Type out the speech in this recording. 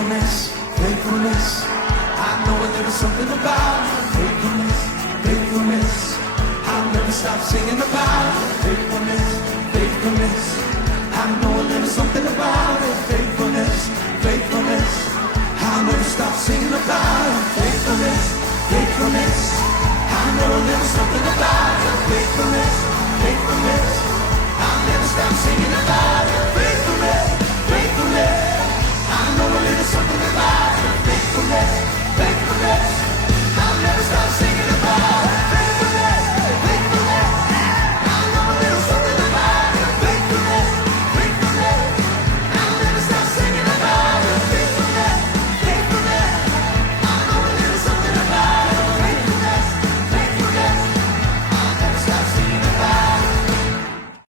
faithfulness, faithfulness. I know there is something about faithfulness, faithfulness. I'll never stop singing about faithfulness, faithfulness. I know there is something about it, faithfulness, faithfulness. I'll never stop singing about it, faithfulness, faithfulness. I know there is something about it, faithfulness.